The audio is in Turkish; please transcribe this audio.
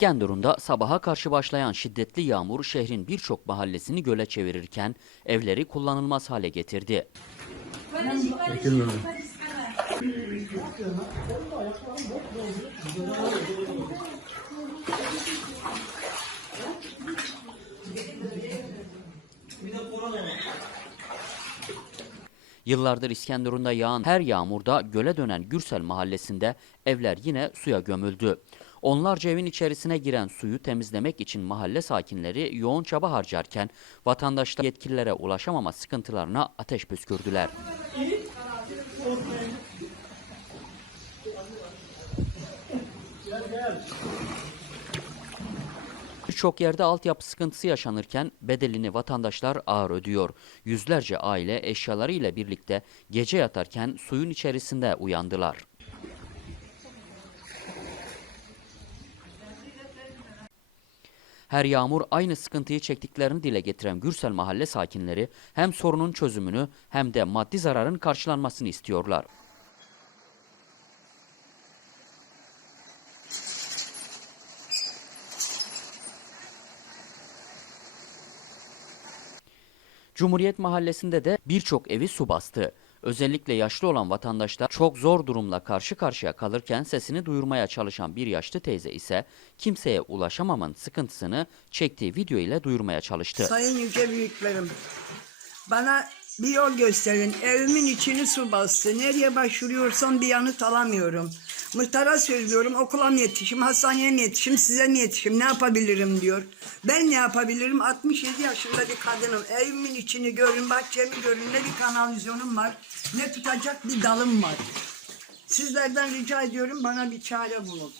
İskenderun'da sabaha karşı başlayan şiddetli yağmur şehrin birçok mahallesini göle çevirirken evleri kullanılmaz hale getirdi. Yıllardır İskenderun'da yağan her yağmurda göle dönen Gürsel mahallesinde evler yine suya gömüldü. Onlarca evin içerisine giren suyu temizlemek için mahalle sakinleri yoğun çaba harcarken vatandaşlar yetkililere ulaşamama sıkıntılarına ateş püskürdüler. Birçok yerde altyapı sıkıntısı yaşanırken bedelini vatandaşlar ağır ödüyor. Yüzlerce aile eşyalarıyla birlikte gece yatarken suyun içerisinde uyandılar. Her yağmur aynı sıkıntıyı çektiklerini dile getiren Gürsel mahalle sakinleri hem sorunun çözümünü hem de maddi zararın karşılanmasını istiyorlar. Cumhuriyet Mahallesi'nde de birçok evi su bastı. Özellikle yaşlı olan vatandaşlar çok zor durumla karşı karşıya kalırken sesini duyurmaya çalışan bir yaşlı teyze ise kimseye ulaşamamın sıkıntısını çektiği video ile duyurmaya çalıştı. Sayın yüce büyüklerim, bana bir yol gösterin. Evimin içini su bastı. Nereye başvuruyorsam bir yanıt alamıyorum. Muhtara söylüyorum, okula mı yetişim, hastaneye mi yetişim, size mi yetişim, ne yapabilirim diyor. Ben ne yapabilirim? 67 yaşında bir kadınım. Evimin içini görün, bahçemi görün. Ne bir kanalizyonum var, ne tutacak bir dalım var. Sizlerden rica ediyorum bana bir çare bulun.